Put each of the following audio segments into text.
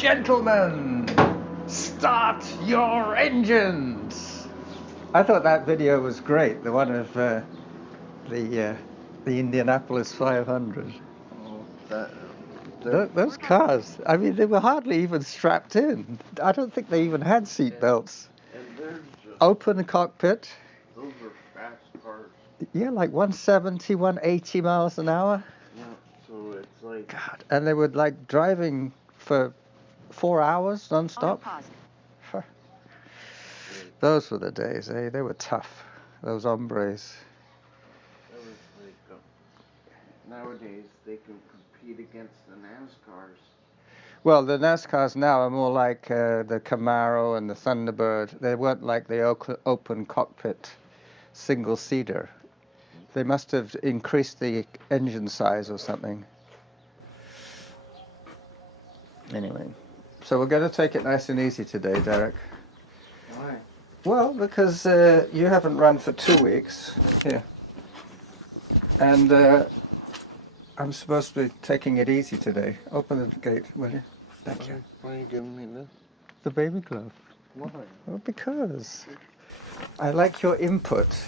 Gentlemen, start your engines. I thought that video was great, the one of the Indianapolis 500. Those cars, I mean, they were hardly even strapped in. I don't think they even had seat belts. Open cockpit. Those are fast cars. Yeah, like 170, 180 miles an hour. Yeah, so it's like... God, and they were like driving for 4 hours non-stop. Those were the days, eh? They were tough, those hombres. That was like, nowadays they can compete against the NASCARs. Well, the NASCARs now are more like the Camaro and the Thunderbird. They weren't like the open cockpit single-seater. They must have increased the engine size or something. Anyway, so we're going to take it nice and easy today, Derek. Why? Well, because you haven't run for 2 weeks. Here. And I'm supposed to be taking it easy today. Open the gate, will you? Thank you. Why are you giving me this? The baby glove. Why? Well, because I like your input.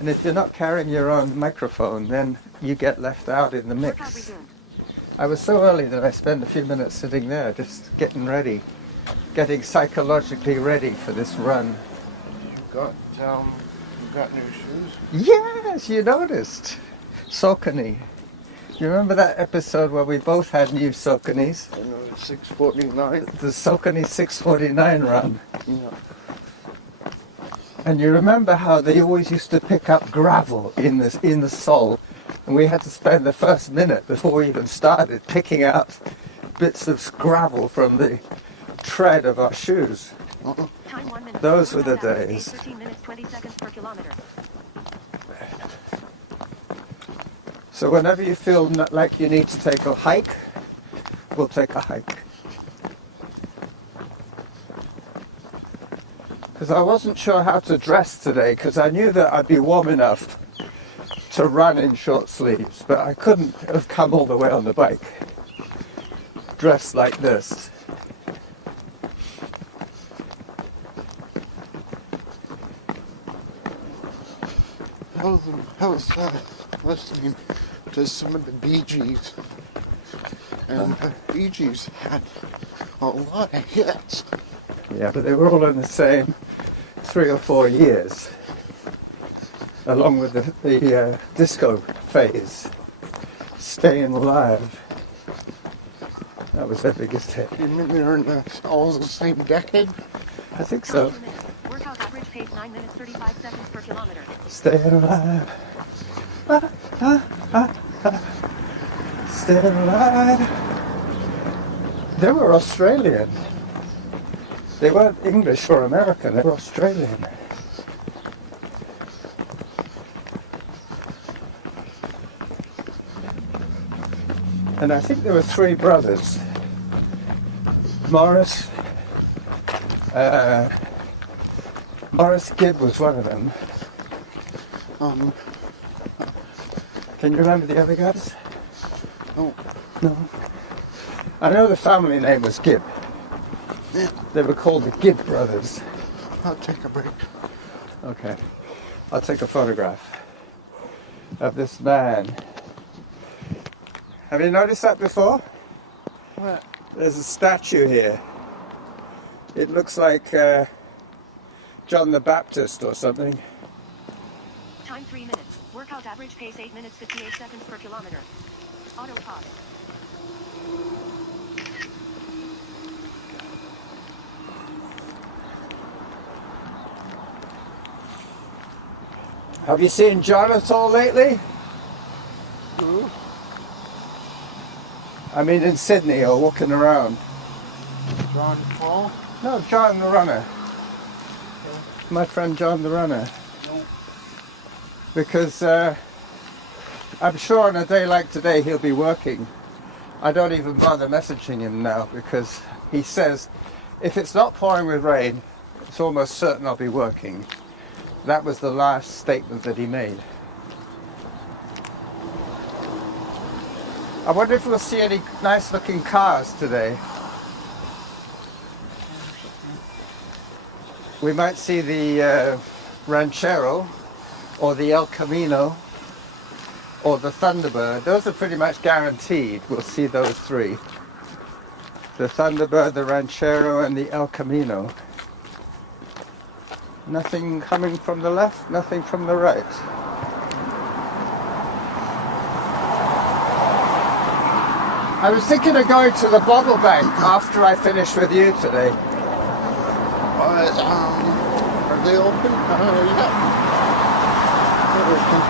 And if you're not carrying your own microphone, then you get left out in the mix. I was so early that I spent a few minutes sitting there just getting ready, getting psychologically ready for this run. You got new shoes? Yes, you noticed. Saucony. You remember that episode where we both had new Sauconys? I know, the 649. The Saucony 649 run. Yeah. And you remember how they always used to pick up gravel in the sole, and we had to spend the first minute before we even started picking out bits of gravel from the tread of our shoes. Those were the days. 13 minutes, 20 seconds per kilometer. So whenever you feel like you need to take a hike, we'll take a hike. Because I wasn't sure how to dress today, because I knew that I'd be warm enough to run in short sleeves, but I couldn't have come all the way on the bike dressed like this. I was listening to some of the Bee Gees, and the Bee Gees had a lot of hits. Yeah, but they were all in the same 3 or 4 years, along with the disco phase, Staying Alive. That was their biggest hit. You mean they're in all the same decade? I think so. Workout average pace 9 minutes 35 seconds per kilometer. Staying alive. Staying alive. They were Australian. They weren't English or American, they were Australian. And I think there were 3 brothers. Morris Gibb was one of them. Can you remember the other guys? No. No. I know the family name was Gibb. Yeah. They were called the Gibb brothers. I'll take a break. Okay. I'll take a photograph of this man. Have you noticed that before? What? There's a statue here. It looks like John the Baptist or something. Time 3 minutes. Workout average pace 8 minutes 58 seconds per kilometer. Auto pause. Have you seen John at all lately? Who? I mean in Sydney or walking around. John Paul? No, John the runner. My friend John the runner. No. Because I'm sure on a day like today he'll be working. I don't even bother messaging him now because he says if it's not pouring with rain, it's almost certain I'll be working. That was the last statement that he made. I wonder if we'll see any nice looking cars today. We might see the Ranchero, or the El Camino, or the Thunderbird. Those are pretty much guaranteed. We'll see those three. The Thunderbird, the Ranchero, and the El Camino. Nothing coming from the left, nothing from the right. I was thinking of going to the bottle bank after I finish with you today. But, are they open? Yeah. They're open.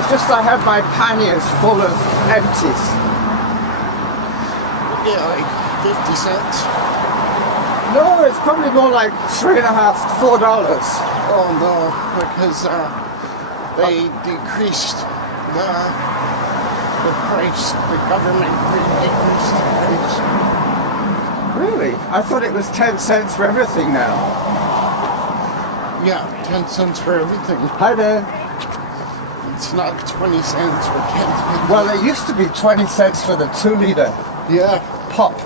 It's just I have my panniers full of empties. Yeah, like 50 cents. No, it's probably more like $3.50, $4. Oh no, because they decreased the price. The government decreased the price. Really? I thought it was 10 cents for everything now. Yeah, 10 cents for everything. Hi there. It's not 20 cents or 10 cents. Well, it used to be 20 cents for the 2-liter Yeah. pop.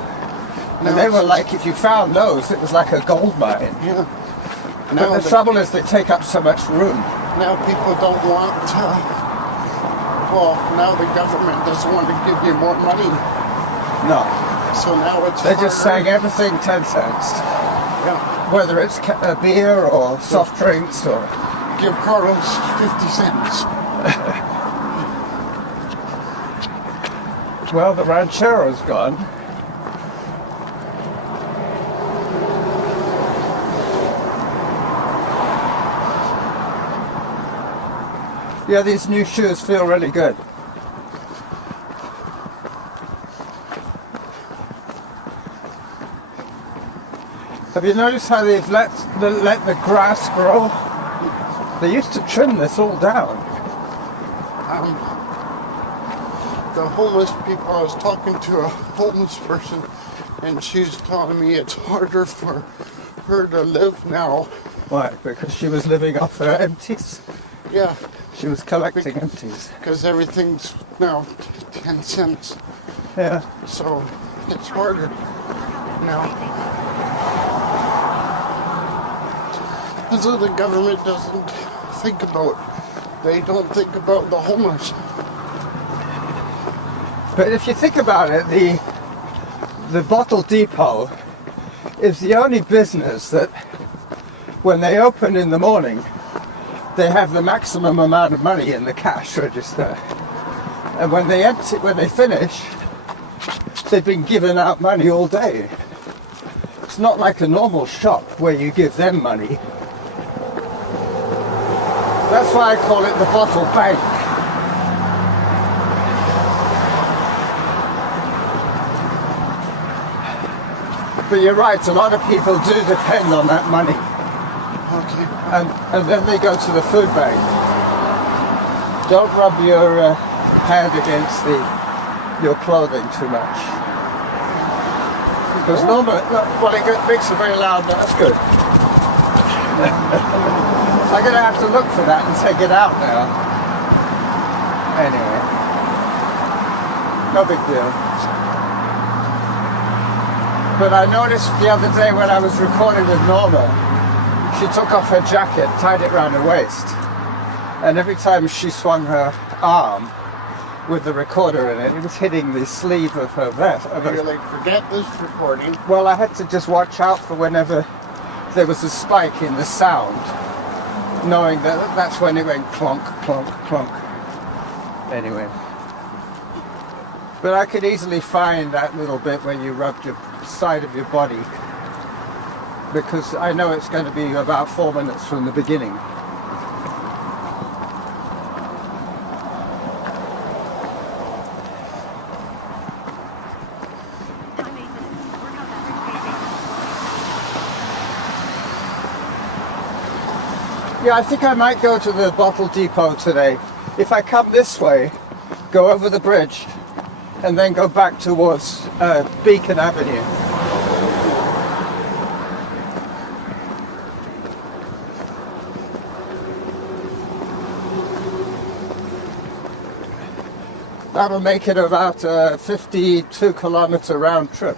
And Now they were it's- like, if you found those, it was like a gold mine. Yeah. But Now the trouble is they take up so much room. now people don't want well, now the government doesn't want to give you more money. No. So now it's They're just harder. saying everything 10 cents. Yeah. Whether it's a beer or soft drinks or... Give Carlos 50 cents. Well, the Ranchero's gone. Yeah, these new shoes feel really good. Have you noticed how they've let the grass grow? They used to trim this all down. The homeless people, I was talking to a homeless person and she's telling me it's harder for her to live now. Why? Because she was living off her empties. Yeah, She was collecting empties. because everything's now 10 cents. Yeah. So it's harder now. And so the government doesn't think about, they don't think about the homeless. But if you think about it, the bottle depot is the only business that when they open in the morning, they have the maximum amount of money in the cash register. And when they finish, they've been giving out money all day. It's not like a normal shop where you give them money. That's why I call it the bottle bank. But you're right, a lot of people do depend on that money. Okay. And then they go to the food bank. Don't rub your hand against your clothing too much. Because normally, well, it makes a very loud noise. That's good. I'm going to have to look for that and take it out now. Anyway, no big deal. But I noticed the other day when I was recording with Norma, she took off her jacket, tied it around her waist, and every time she swung her arm with the recorder in it, it was hitting the sleeve of her vest. You're like, forget this recording. Well, I had to just watch out for whenever there was a spike in the sound, knowing that that's when it went clunk, clunk, clunk. Anyway. But I could easily find that little bit where you rubbed your side of your body, because I know it's going to be about 4 minutes from the beginning. Time 8 minutes. Workout average pace 8 minutes. Yeah, I think I might go to the bottle depot today. If I come this way, go over the bridge, and then go back towards Beacon Avenue. That'll make it about a 52-kilometer round trip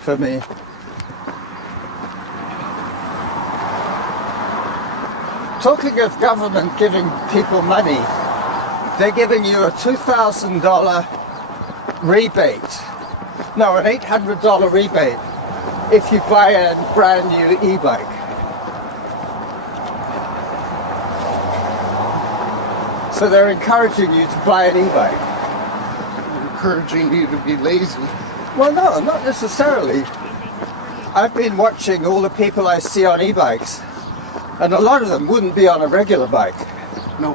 for me. Talking of government giving people money, they're giving you a $2,000 rebate. No, an $800 rebate if you buy a brand new e-bike. So they're encouraging you to buy an e-bike. Encouraging you to be lazy. Well, no, not necessarily. I've been watching all the people I see on e-bikes, and a lot of them wouldn't be on a regular bike. No,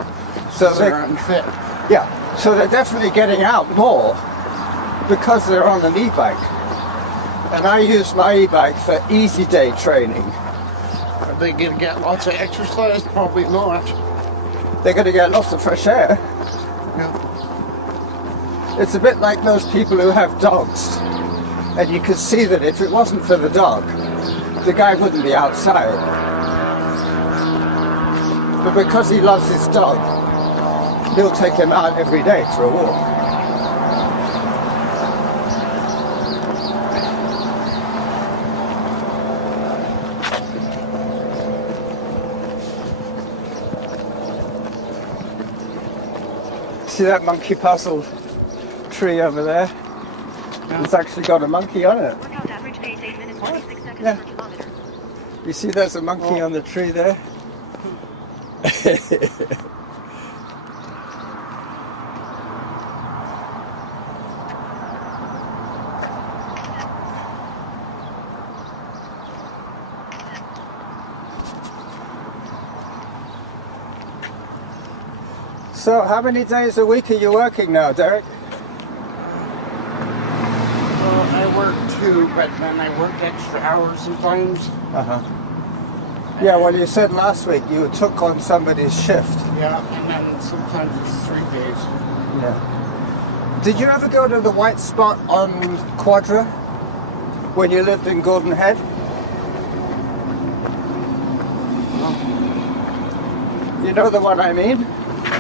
So they're unfit. Yeah, so they're definitely getting out more because they're on an e-bike. And I use my e-bike for easy day training. Are they going to get lots of exercise? Probably not. They're going to get lots of fresh air. Yeah. It's a bit like those people who have dogs. And you can see that if it wasn't for the dog, the guy wouldn't be outside. But because he loves his dog, he'll take him out every day for a walk. See that monkey puzzle tree over there? It's actually got a monkey on it. Workout average pace 8 minutes 26 seconds Yeah. per kilometer. You see there's a monkey on the tree there? So how many days a week are you working now, Derek? Well, I work too, but then I work extra hours sometimes. Uh-huh. Yeah, well you said last week you took on somebody's shift. Yeah, and then sometimes it's 3 days. Yeah. Did you ever go to the white spot on Quadra when you lived in Gordon Head? You know the one I mean?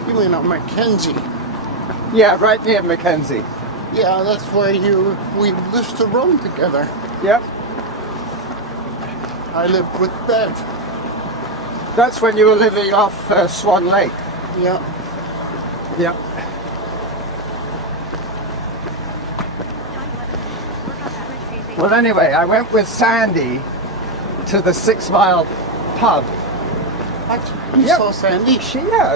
You mean on Mackenzie? Yeah, right near Mackenzie. Yeah, that's where we used to roam together. Yep. I lived with Bev. That's when you were living off Swan Lake. Yeah. Yep. Time 11 minutes. Workout average pace 8 Well, anyway, I went with Sandy to the 6 Mile pub. What? You Yep. saw Sandy? I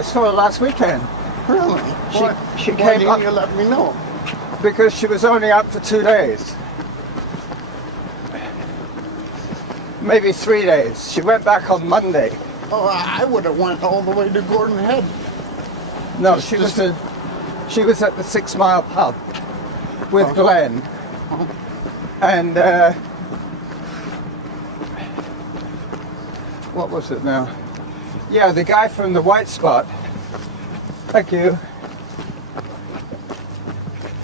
saw her last weekend Really? She- Why, she why came didn't up- you let me know? because she was only up for 2 days. Maybe 3 days. She went back on Monday. Oh, I would have went all the way to Gordon Head. No, she was at the 6 Mile pub with Oh. Glenn. And what was it now? Yeah, the guy from the White Spot. Thank you.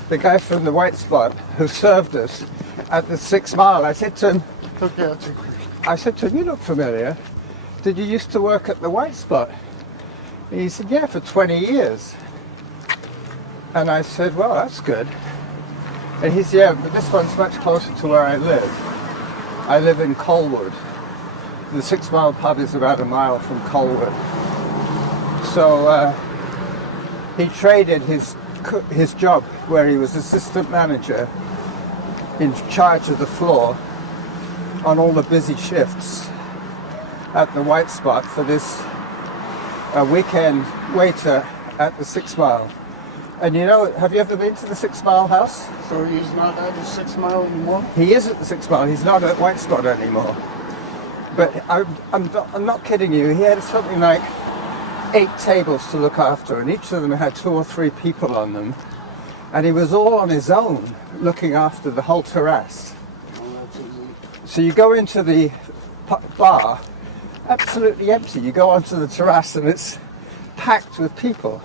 The guy from the White Spot who served us at the 6 Mile. I said to him, you look familiar. Did you used to work at the White Spot? And he said, yeah, for 20 years. And I said, well, that's good. And he said, yeah, but this one's much closer to where I live. I live in Colwood. The 6 Mile pub is about a mile from Colwood. So he traded his job where he was assistant manager in charge of the floor on all the busy shifts at the White Spot for this weekend waiter at the 6 Mile. And you know, have you ever been to the 6 Mile house? So he's not at the 6 Mile anymore? He is at the 6 Mile. He's not at White Spot anymore. But I'm not kidding you. He had something like 8 tables to look after, and each of them had 2 or 3 people on them. And he was all on his own, looking after the whole terrace. Oh, that's easy. So you go into the bar, absolutely empty. You go onto the terrace, and it's packed with people.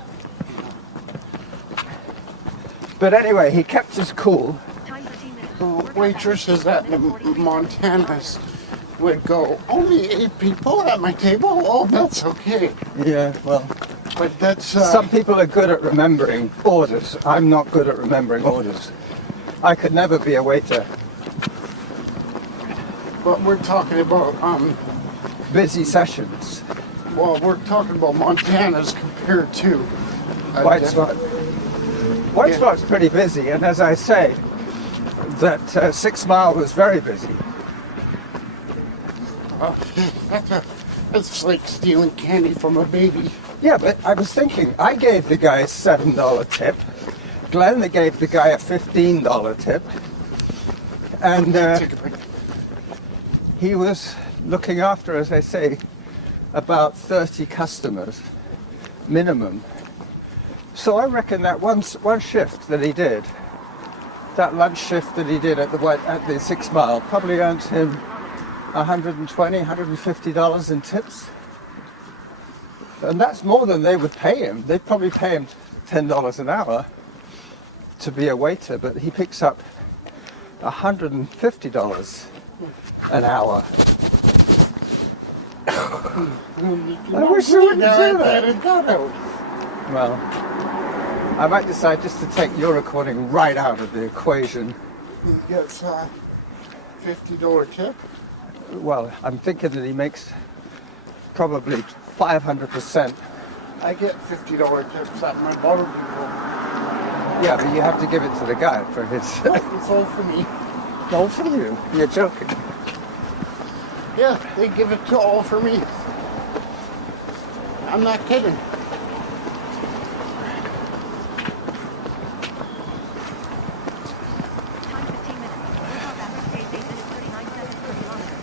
But anyway, he kept his cool. Time 13 minutes. So Workout waitresses average at 8 minutes, 43 Montana's would go, only 8 people at my table? Oh, that's okay. Yeah, well, But that's... some people are good at remembering orders. I'm not good at remembering orders. I could never be a waiter. But we're talking about, Busy sessions. Well, we're talking about Montana's compared to White Spot. White Spot's pretty busy, and as I say, that 6 Mile was very busy. It's like stealing candy from a baby. Yeah, but I was thinking, I gave the guy a $7 tip. Glenn gave the guy a $15 tip. And Take a break. he was looking after, as I say, about 30 customers, minimum. So I reckon that one shift that he did, that lunch shift that he did at the 6 Mile, probably earned him $120, $150 in tips. And that's more than they would pay him. They'd probably pay him $10 an hour to be a waiter, but he picks up $150 an hour. I wish you wouldn't do that. Well, I might decide just to take your recording right out of the equation. He gets a $50 tip. Well, I'm thinking that he makes probably 500%. I get $50 tips at my BuddY Derick. Yeah, but you have to give it to the guy for his... It's all for me. all for you. You're joking. Yeah, they give it to all for me. I'm not kidding. Time 15 minutes. Workout average pace 8 minutes 39 seconds per kilometer.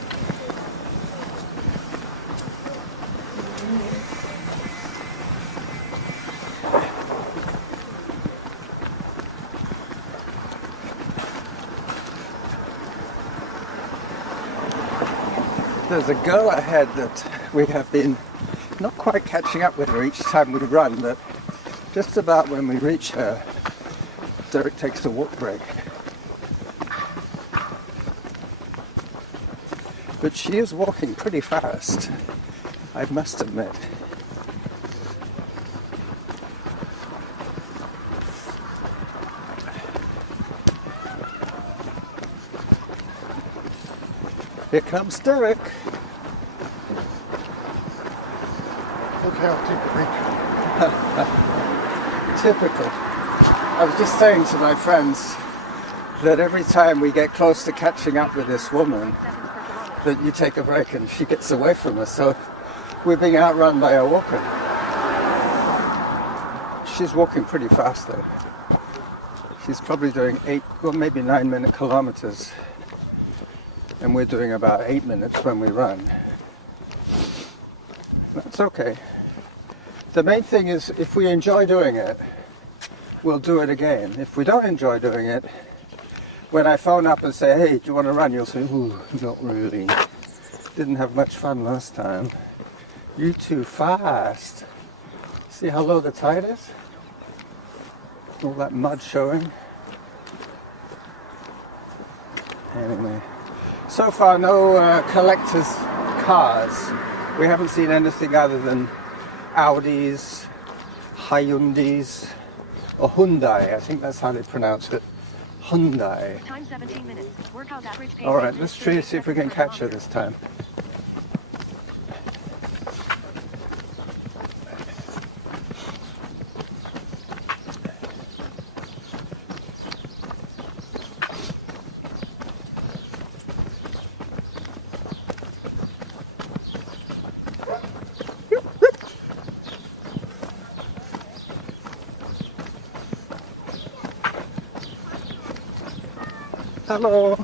There's a girl ahead that we have been not quite catching up with her each time we run, but just about when we reach her, Derek takes a walk break. But she is walking pretty fast, I must admit. Here comes Derek. Okay, I'll take a break. Typical. I was just saying to my friends that every time we get close to catching up with this woman, that you take a break and she gets away from us. So we're being outrun by a walker. She's walking pretty fast though. She's probably doing 8, well maybe 9-minute kilometers. And we're doing about 8 minutes when we run. That's okay. The main thing is if we enjoy doing it, we'll do it again. If we don't enjoy doing it, when I phone up and say, hey, do you want to run? You'll say, ooh, not really. Didn't have much fun last time. You're too fast. See how low the tide is? All that mud showing. Anyway. So far, no collectors' cars. We haven't seen anything other than Audis, Hyundais, or Hyundai. I think that's how they pronounce it. Hyundai. Time 17 minutes. Workout average pace. All right, let's try to see if we can catch her this time. Hello.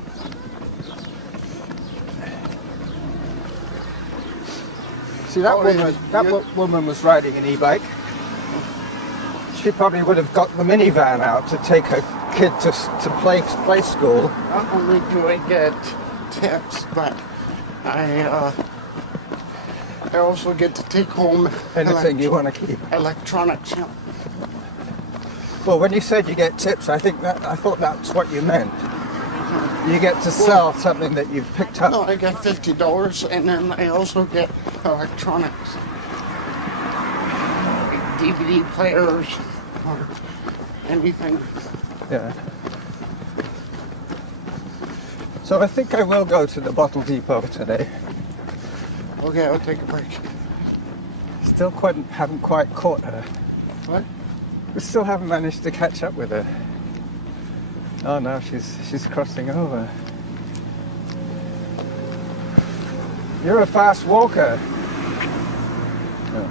See that woman was riding an e-bike. She probably would have got the minivan out to take her kid to play school. Not only do I get tips, but I also get to take home Anything you want to keep. electronics. Yeah. Well, when you said you get tips, I thought that's what you meant. You get to sell something that you've picked up. No, I get $50, and then I also get electronics, like DVD players or anything. Yeah. So I think I will go to the bottle depot today. Okay, I'll take a break. still haven't quite caught her. What? We still haven't managed to catch up with her. Oh no, she's crossing over. You're a fast walker. Oh.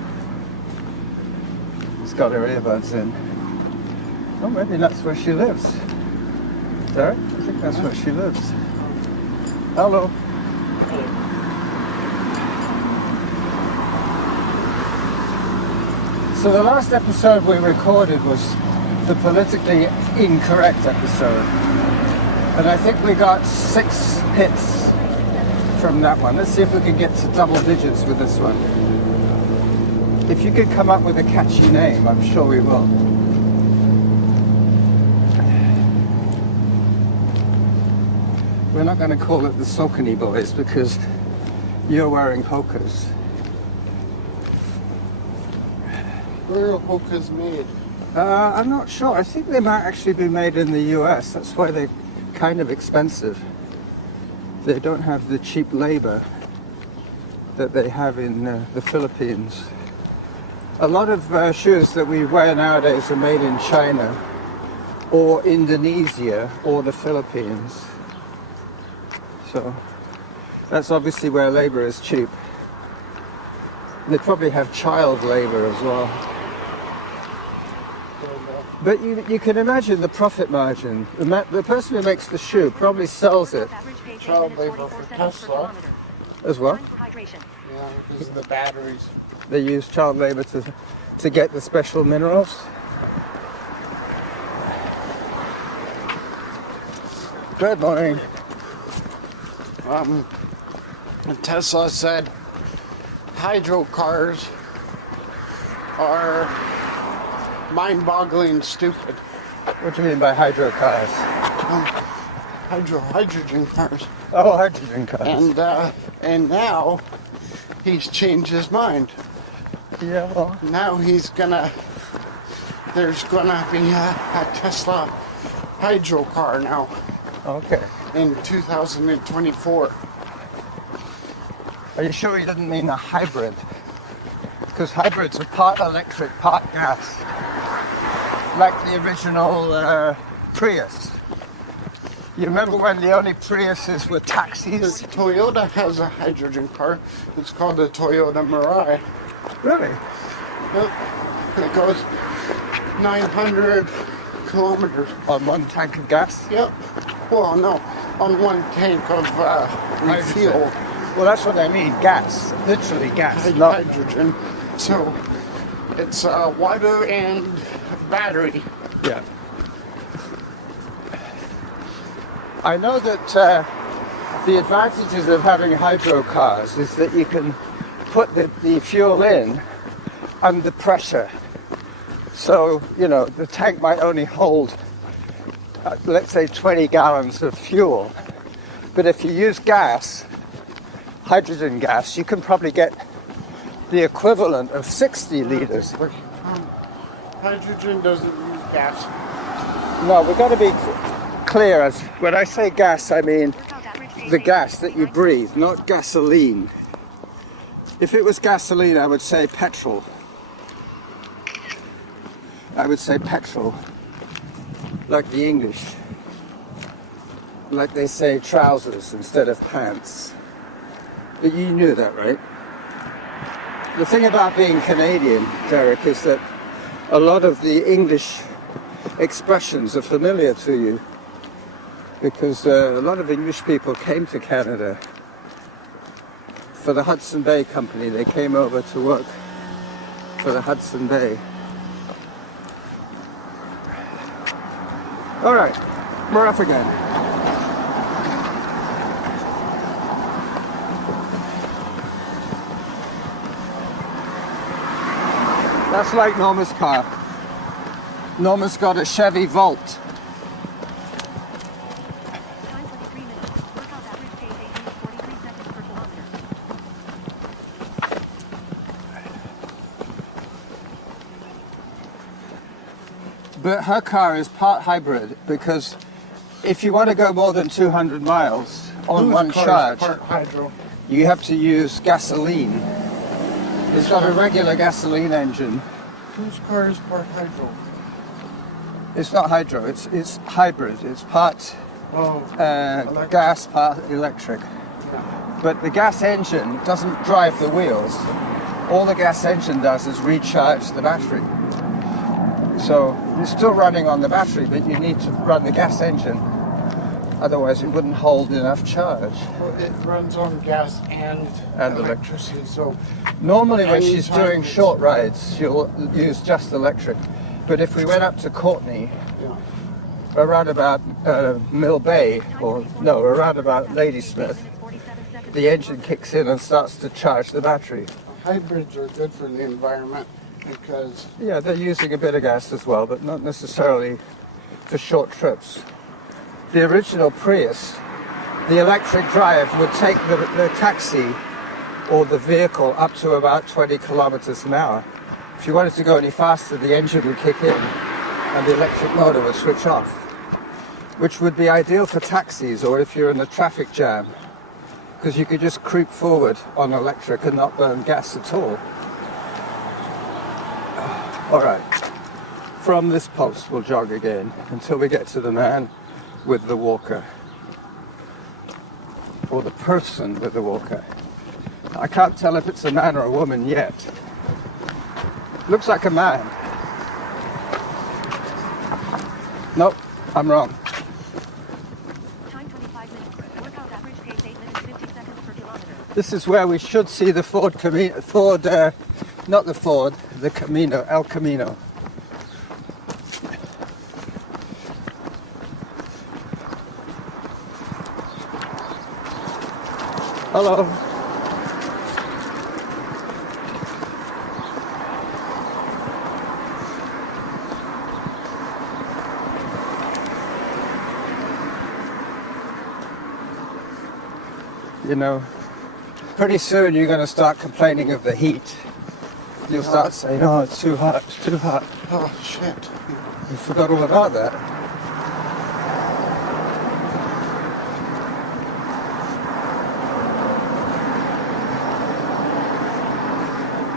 She's got her earbuds in. Oh, maybe that's where she lives. Derek, I think that's where she lives. Hello. So the last episode we recorded was the politically incorrect episode. And I think we got 6 hits from that one. Let's see if we can get to double digits with this one. If you could come up with a catchy name, I'm sure we will. We're not going to call it the Saucony Boys because you're wearing Hokas. Where are Hokas made? I'm not sure. I think they might actually be made in the US. That's why they're kind of expensive. They don't have the cheap labor that they have in the Philippines. A lot of shoes that we wear nowadays are made in China or Indonesia or the Philippines. So that's obviously where labor is cheap. They probably have child labor as well. But you can imagine the profit margin. The person who makes the shoe probably sells it. Child labor for Tesla. As well? Yeah, because of the batteries. They use child labor to get the special minerals. Good morning. Tesla said hydro cars are mind-boggling stupid. What do you mean by hydro cars? Hydrogen cars. Oh, hydrogen cars. And now he's changed his mind. Yeah, well, Now there's gonna be a Tesla hydro car now okay. in 2024. Are you sure you didn't mean a hybrid? Because hybrids are part electric, part gas. Like the original Prius. You remember when the only Priuses were taxis? Toyota has a hydrogen car. It's called the Toyota Mirai. Really? Yep. It goes 900 kilometers. On one tank of gas? Yep. Well, no, on one tank of refuel. Well, that's what I mean, gas. Literally gas, not Hydrogen. So it's water and battery. Yeah. I know that the advantages of having hydro cars is that you can put the fuel in under pressure. So, you know, the tank might only hold, let's say, 20 gallons of fuel. But if you use gas, hydrogen gas, you can probably get the equivalent of 60 liters. Hydrogen doesn't use gas. No, we've got to be clear. As when I say gas, I mean the gas that you breathe, not gasoline. If it was gasoline, I would say petrol. I would say petrol, like the English. Like they say trousers instead of pants. But you knew that, right? The thing about being Canadian, Derek, is that a lot of the English expressions are familiar to you because a lot of English people came to Canada for the Hudson Bay Company. They came over to work for the Hudson Bay. All right, we're off again. That's like Norma's car. Norma's got a Chevy Volt. Time 23 minutes. Workout average pace 8 minutes 43 seconds per kilometer. But her car is part hybrid because if you want to go more than 200 miles on one charge, Part hydro. you have to use gasoline. It's got a regular gasoline engine. Whose car is part hydro? It's not hydro, it's hybrid. It's part Electric. gas, part electric. Yeah. But the gas engine doesn't drive the wheels. All the gas engine does is recharge the battery. So you're still running on the battery, but you need to run the gas engine. Otherwise it wouldn't hold enough charge. Well, it runs on gas and electricity, so Normally when she's anytime doing it's- short rides, she'll use just electric. But if we went up to Courtney, yeah. around about Mill Bay, around about Ladysmith, the engine kicks in and starts to charge the battery. Hybrids are good for the environment because Yeah, they're using a bit of gas as well, but not necessarily for short trips. The original Prius, the electric drive would take the taxi or the vehicle up to about 20 kilometers an hour. If you wanted to go any faster, the engine would kick in and the electric motor would switch off, which would be ideal for taxis or if you're in a traffic jam, because you could just creep forward on electric and not burn gas at all. All right, from this post we'll jog again until we get to the man with the walker, or the person with the walker. I can't tell if it's a man or a woman yet. Looks like a man. Nope, I'm wrong. Time 25 minutes. Workout average pace 8 minutes 50 seconds per kilometer. This is where we should see the the Camino, El Camino. Hello. You know, pretty soon you're going to start complaining of the heat. You'll start saying, oh, it's too hot, it's too hot. oh shit. You forgot all about that.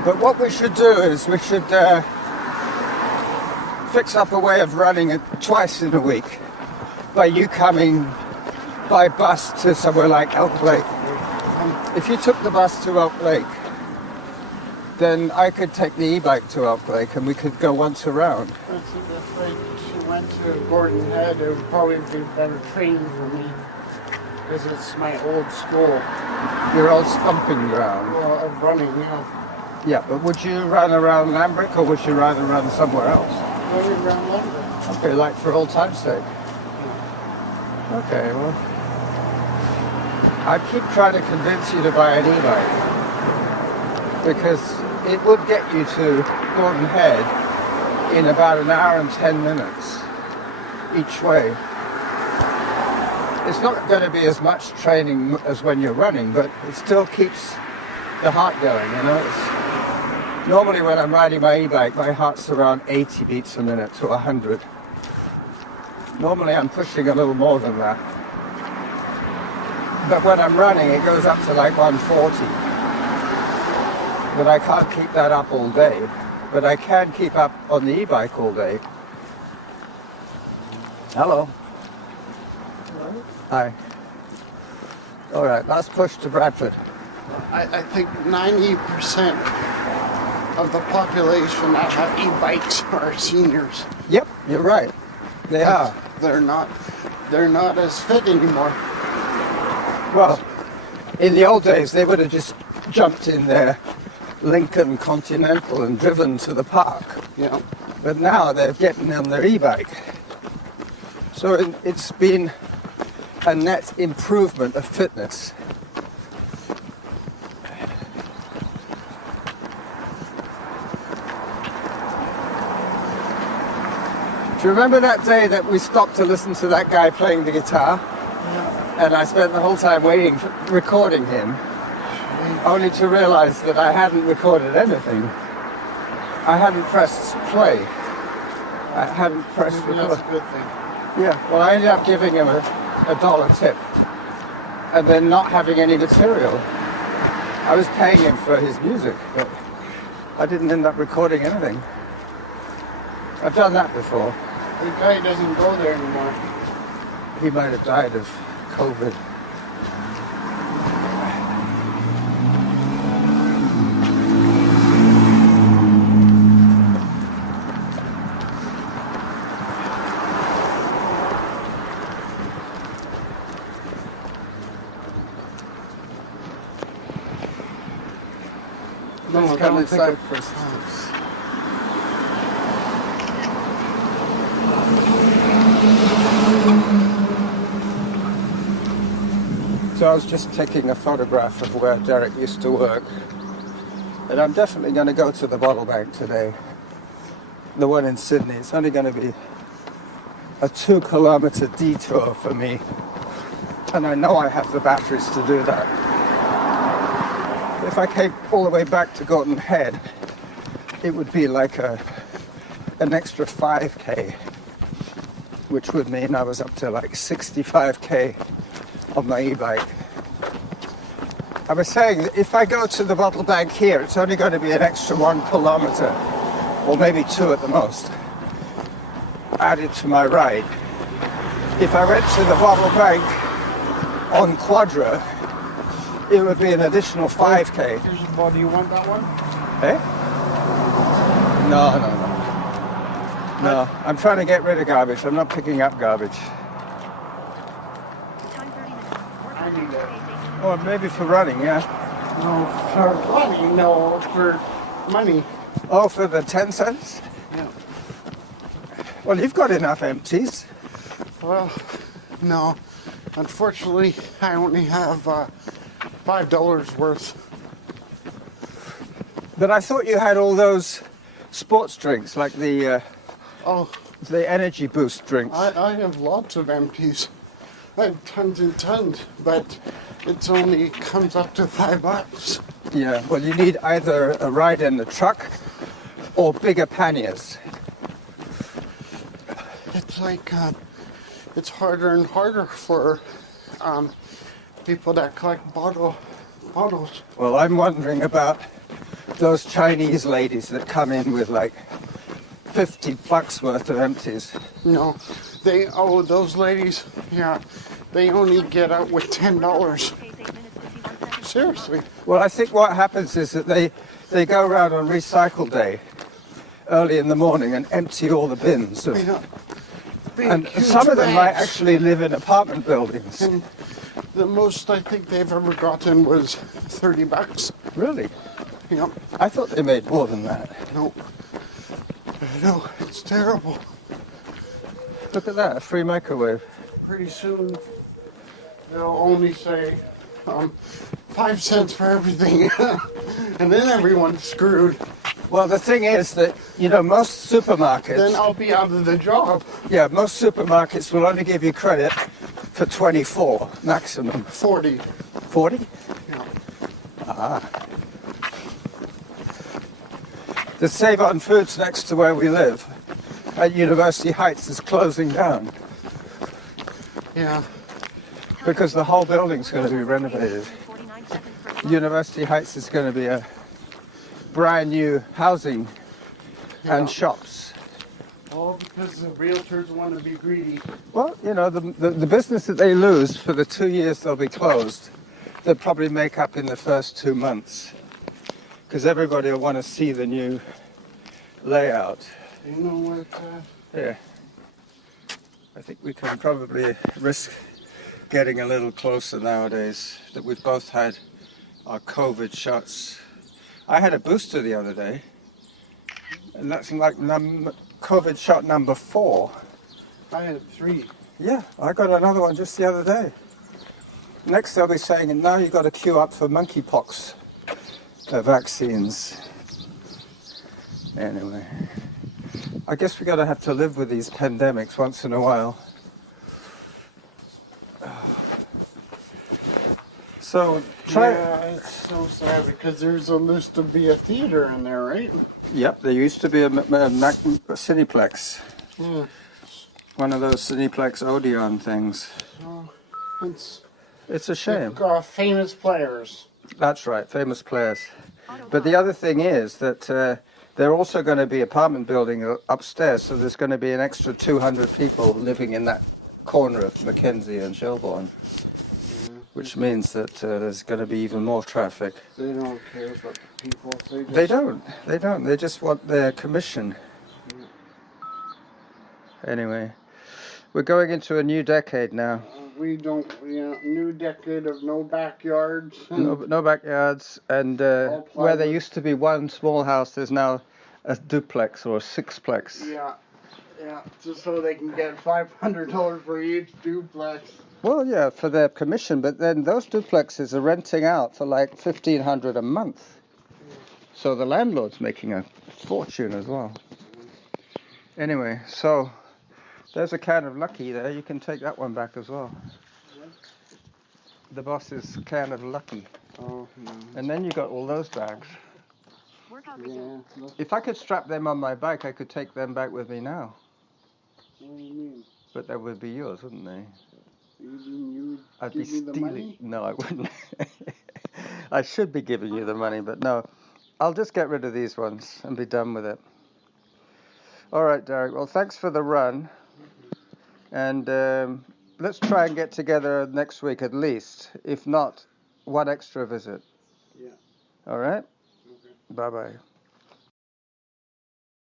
But what we should do is we should fix up a way of running it twice in a week by you coming by bus to somewhere like Elk Lake. If you took the bus to Elk Lake, then I could take the e-bike to Elk Lake and we could go once around. If she went to Gordon Head, it would probably be better training for me because it's my old school. Your old stomping ground. Well, of running, yeah. Yeah, but would you run around Lambrick or would you rather run somewhere else? Running around London. Okay, like for old time's sake. Okay, well, I keep trying to convince you to buy an e-bike because it would get you to Gordon Head in about an hour and 10 minutes each way. It's not going to be as much training as when you're running, but it still keeps the heart going, you know. Normally when I'm riding my e-bike, my heart's around 80 beats a minute to 100. Normally I'm pushing a little more than that. But when I'm running, it goes up to like 140. But I can't keep that up all day. But I can keep up on the e-bike all day. Hello. Hello? Hi. All right, let's push to Bradford. I think 90% of the population that have e-bikes are seniors. Yep, you're right. They are. They're not as fit anymore. Well, in the old days, they would have just jumped in their Lincoln Continental and driven to the park. Yeah. But now they're getting on their e-bike. So it's been a net improvement of fitness. Do you remember that day that we stopped to listen to that guy playing the guitar? Yeah. And I spent the whole time recording him, only to realize that I hadn't recorded anything. I hadn't pressed play. I hadn't pressed Maybe record. that's a good thing. Yeah, well, I ended up giving him a $1 tip and then not having any material. I was paying him for his music, but I didn't end up recording anything. I've done that before. The guy doesn't go there anymore. He might have died of COVID. No, Let's I come don't think inside it- first. So I was just taking a photograph of where Derek used to work. And I'm definitely going to go to the bottle bank today. The one in Sydney. It's only going to be a 2-kilometer detour for me. And I know I have the batteries to do that. If I came all the way back to Gorton Head, it would be like an extra 5k, which would mean I was up to like 65k on my e-bike. I was saying that if I go to the bottle bank here, it's only going to be an extra 1 kilometer, or maybe 2 at the most, added to my ride. If I went to the bottle bank on Quadra, it would be an additional 5k. Here's the ball. Do you want that one? Eh? No. No, I'm trying to get rid of garbage. I'm not picking up garbage. Time 30 minutes. Workout I need average it. pace 8 minutes. Or maybe for running, yeah. No, for money. No, for money. Oh, for the 10 cents? Yeah. Well, you've got enough empties. Well, no. Unfortunately, I only have $5 worth. But I thought you had all those sports drinks, like the Oh, energy boost drinks. I have lots of empties. I have tons and tons, but it's only comes up to $5. Yeah, well, you need either a ride in the truck or bigger panniers. It's like it's harder and harder for people that collect bottles. Well, I'm wondering about those Chinese ladies that come in with like 50 bucks worth of empties. No, those ladies, yeah, they only get out with $10. Pace 8 minutes 51 seconds. Seriously. Well, I think what happens is that they go around on recycle day early in the morning and empty all the bins. Yeah. Big, And huge some of them might bags. actually live in apartment buildings. And the most I think they've ever gotten was $30. Really? Yep. I thought they made more than that. No. No, it's terrible. Look at that, a free microwave. Pretty soon they'll only say 5 cents for everything. And then everyone's screwed. Well, the thing is that, you know, most Then supermarkets, I'll be out of the job. most supermarkets will only give you credit for 24 maximum. 40. 40? Yeah. The Save on Foods next to where we live at University Heights is closing down Yeah. because the whole building's going to be renovated. 49 seconds per kilometer. University Heights is going to be a brand new housing Yeah. and shops. All because the realtors want to be greedy. Well, you know, the business that they lose for the 2 years they'll be closed, they'll probably make up in the first 2 months. Because everybody will want to see the new layout. You know what? Yeah. I think we can probably risk getting a little closer nowadays that we've both had our COVID shots. I had a booster the other day, and that's like COVID shot number 4. I had 3. Yeah, I got another one just the other day. Next they'll be saying, and now you've got to queue up for monkeypox vaccines. Anyway, I guess we're going to have to live with these pandemics once in a while. So try. Yeah, it's so sad because there's used to be a theater in there, right? Yep, there used to be a Cineplex. Yeah. One of those Cineplex Odeon things. So it's It's a shame. famous players. That's right, famous players. But the other thing is that they're also going to be apartment building upstairs, so there's going to be an extra 200 people living in that corner of Mackenzie and Shelbourne, which means that there's going to be even more traffic. They don't care about the people. They don't. They don't. They just want their commission. Anyway, we're going into a new decade now. We don't, new decade of no backyards. No backyards, and where there used to be one small house, there's now a duplex or a sixplex. Yeah, just so they can get $500 for each duplex. Well, yeah, for their commission, but then those duplexes are renting out for like $1,500 a month. So the landlord's making a fortune as well. Anyway, so there's a can of Lucky there. You can take that one back as well. The boss's can of Lucky. Oh, no. And then you got all those bags. If I could strap them on my bike, I could take them back with me now. What do you mean? But they would be yours, wouldn't they? You I'd give be me the stealing. money? No, I wouldn't. I should be giving you the money, but no. I'll just get rid of these ones and be done with it. All right, Derek. Well, thanks for the run. And let's try and get together next week at least. If not, one extra visit. Yeah. All right? Okay. Bye-bye.